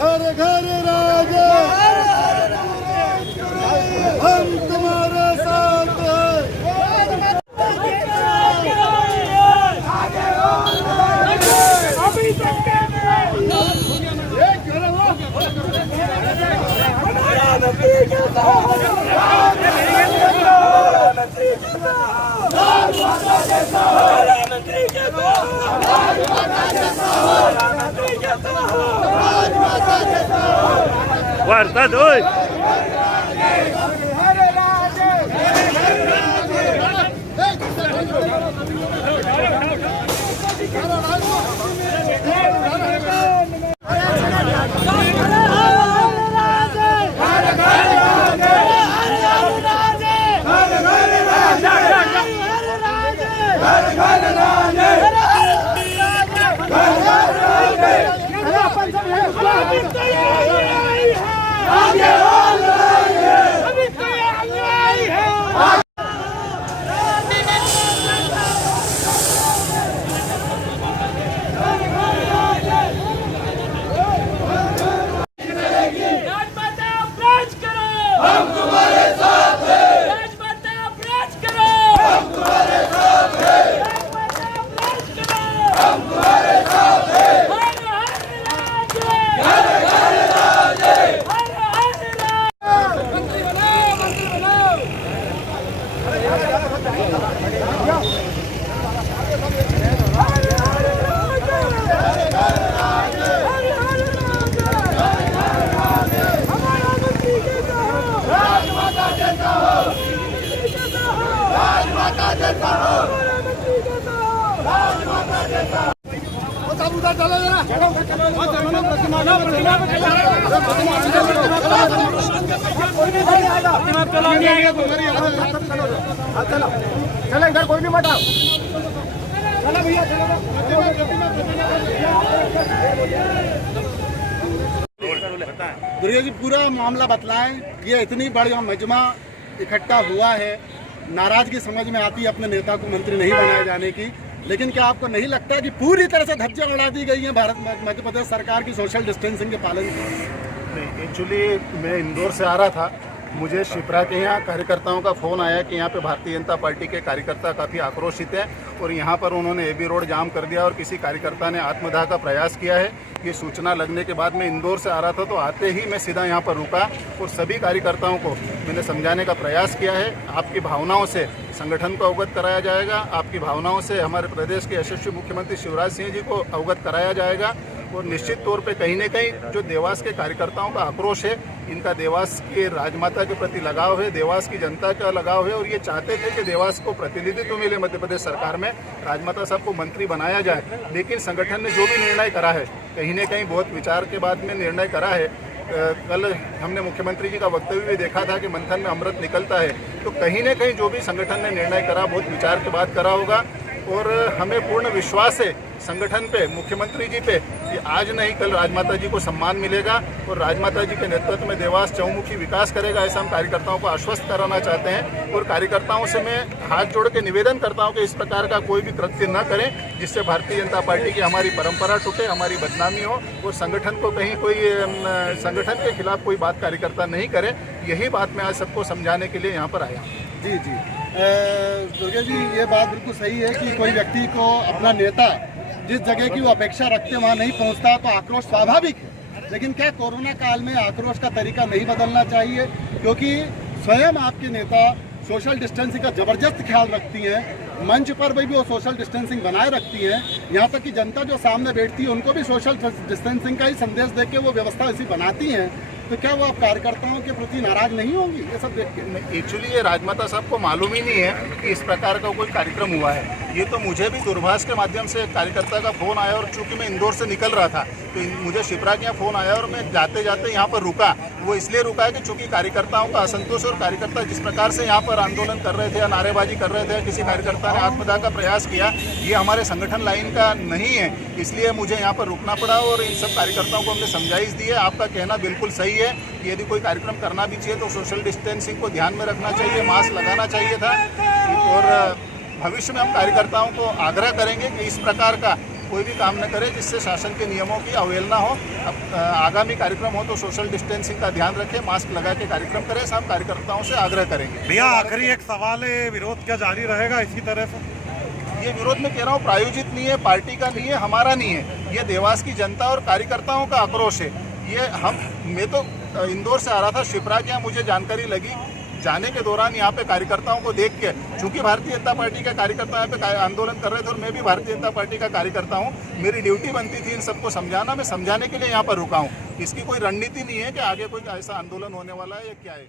हर घर राजे हम तुम्हारे साथ Guarda dois! चलो इधर कोई नहीं बैठा चलो भैया गुरु जी पूरा मामला बतलाएं। ये इतनी बड़ी मजमा इकट्ठा हुआ है, नाराजगी समझ में आती है अपने नेता को मंत्री नहीं बनाए जाने की, लेकिन क्या आपको नहीं लगता कि पूरी तरह से धज्जियां उड़ा दी गई हैं मध्य प्रदेश सरकार की सोशल डिस्टेंसिंग के पालन की? एक्चुअली मैं इंदौर से आ रहा था, मुझे शिप्रा के यहाँ कार्यकर्ताओं का फ़ोन आया कि यहाँ पे भारतीय जनता पार्टी के कार्यकर्ता काफ़ी आक्रोशित हैं और यहाँ पर उन्होंने एबी रोड जाम कर दिया और किसी कार्यकर्ता ने आत्मदाह का प्रयास किया है। ये सूचना लगने के बाद मैं इंदौर से आ रहा था, तो आते ही मैं सीधा यहाँ पर रुका और सभी कार्यकर्ताओं को मैंने समझाने का प्रयास किया है। आपकी भावनाओं से संगठन को अवगत कराया जाएगा, आपकी भावनाओं से हमारे प्रदेश के यशस्वी मुख्यमंत्री शिवराज सिंह जी को अवगत कराया जाएगा और निश्चित तौर पे कहीं न कहीं जो देवास के कार्यकर्ताओं का आक्रोश है, इनका देवास के राजमाता के प्रति लगाव है, देवास की जनता का लगाव है और ये चाहते थे कि देवास को प्रतिनिधित्व मिले मध्य प्रदेश सरकार में, राजमाता साहब को मंत्री बनाया जाए। लेकिन संगठन ने जो भी निर्णय करा है, कहीं न कहीं बहुत विचार के बाद में निर्णय करा है। कल हमने मुख्यमंत्री जी का वक्तव्य भी देखा था कि मंथन में अमृत निकलता है, तो कहीं न कहीं जो भी संगठन ने निर्णय करा बहुत विचार के बाद करा होगा और हमें पूर्ण विश्वास है संगठन पे, मुख्यमंत्री जी पे, कि आज नहीं कल राजमाता जी को सम्मान मिलेगा और राजमाता जी के नेतृत्व में देवास चहुमुखी विकास करेगा, ऐसा हम कार्यकर्ताओं को आश्वस्त कराना चाहते हैं। और कार्यकर्ताओं से मैं हाथ जोड़ के निवेदन करता हूं कि इस प्रकार का कोई भी कृत्य न करें जिससे भारतीय जनता पार्टी की हमारी परंपरा टूटे, हमारी बदनामी हो और संगठन को कहीं कोई संगठन के खिलाफ कोई बात कार्यकर्ता नहीं करे। यही बात मैं आज सबको समझाने के लिए यहाँ पर आया। जी जी। दुर्गे जी, ये बात बिल्कुल सही है कि कोई व्यक्ति को अपना नेता जिस जगह की वो अपेक्षा रखते वहाँ नहीं पहुँचता तो आक्रोश स्वाभाविक है। लेकिन क्या कोरोना काल में आक्रोश का तरीका नहीं बदलना चाहिए? क्योंकि स्वयं आपके नेता सोशल डिस्टेंसिंग का जबरदस्त ख्याल रखती हैं, मंच पर भी वो सोशल डिस्टेंसिंग बनाए रखती हैं, यहाँ तक कि जनता जो सामने बैठती है उनको भी सोशल डिस्टेंसिंग का ही संदेश देके वो व्यवस्था ऐसी बनाती हैं। तो क्या वो आप कार्यकर्ताओं के प्रति नाराज नहीं होंगी ये सब देख के? एक्चुअली ये राजमाता साहब को मालूम ही नहीं है कि इस प्रकार का कोई कार्यक्रम हुआ है। ये तो मुझे भी दूरभाष के माध्यम से कार्यकर्ता का फ़ोन आया और चूंकि मैं इंदौर से निकल रहा था तो मुझे शिप्रा के यहाँ फ़ोन आया और मैं जाते जाते यहाँ पर रुका। वो इसलिए रुका है कि चूंकि कार्यकर्ताओं का असंतोष और कार्यकर्ता जिस प्रकार से यहाँ पर आंदोलन कर रहे थे या नारेबाजी कर रहे थे, किसी कार्यकर्ता ने आत्मदाह का प्रयास किया, ये हमारे संगठन लाइन का नहीं है। इसलिए मुझे यहाँ पर रुकना पड़ा और इन सब कार्यकर्ताओं को हमने समझाइश दी है। आपका कहना बिल्कुल सही है कि यदि कोई कार्यक्रम करना भी चाहिए तो सोशल डिस्टेंसिंग को ध्यान में रखना चाहिए, मास्क लगाना चाहिए था। और भविष्य में हम कार्यकर्ताओं को आग्रह करेंगे कि इस प्रकार का कोई भी काम न करे जिससे शासन के नियमों की अवहेलना हो। अब आगामी कार्यक्रम हो तो सोशल डिस्टेंसिंग का ध्यान रखें, मास्क लगा के कार्यक्रम करें, सब कार्यकर्ताओं से आग्रह करेंगे। भैया आखिरी एक सवाल है, विरोध क्या जारी रहेगा इसी तरह से? ये विरोध में कह रहा हूँ प्रायोजित नहीं है, पार्टी का नहीं है, हमारा नहीं है। ये देवास की जनता और कार्यकर्ताओं का आक्रोश है। ये मैं तो इंदौर से आ रहा था, शिप्रा के यहाँ मुझे जानकारी लगी। जाने के दौरान यहाँ पे कार्यकर्ताओं को देख के, चूंकि भारतीय जनता पार्टी के कार्यकर्ता यहाँ पे आंदोलन कर रहे थे और मैं भी भारतीय जनता पार्टी का कार्यकर्ता हूँ, मेरी ड्यूटी बनती थी इन सबको समझाना। मैं समझाने के लिए यहाँ पर रुका हूँ। इसकी कोई रणनीति नहीं है कि आगे कोई ऐसा आंदोलन होने वाला है या क्या है।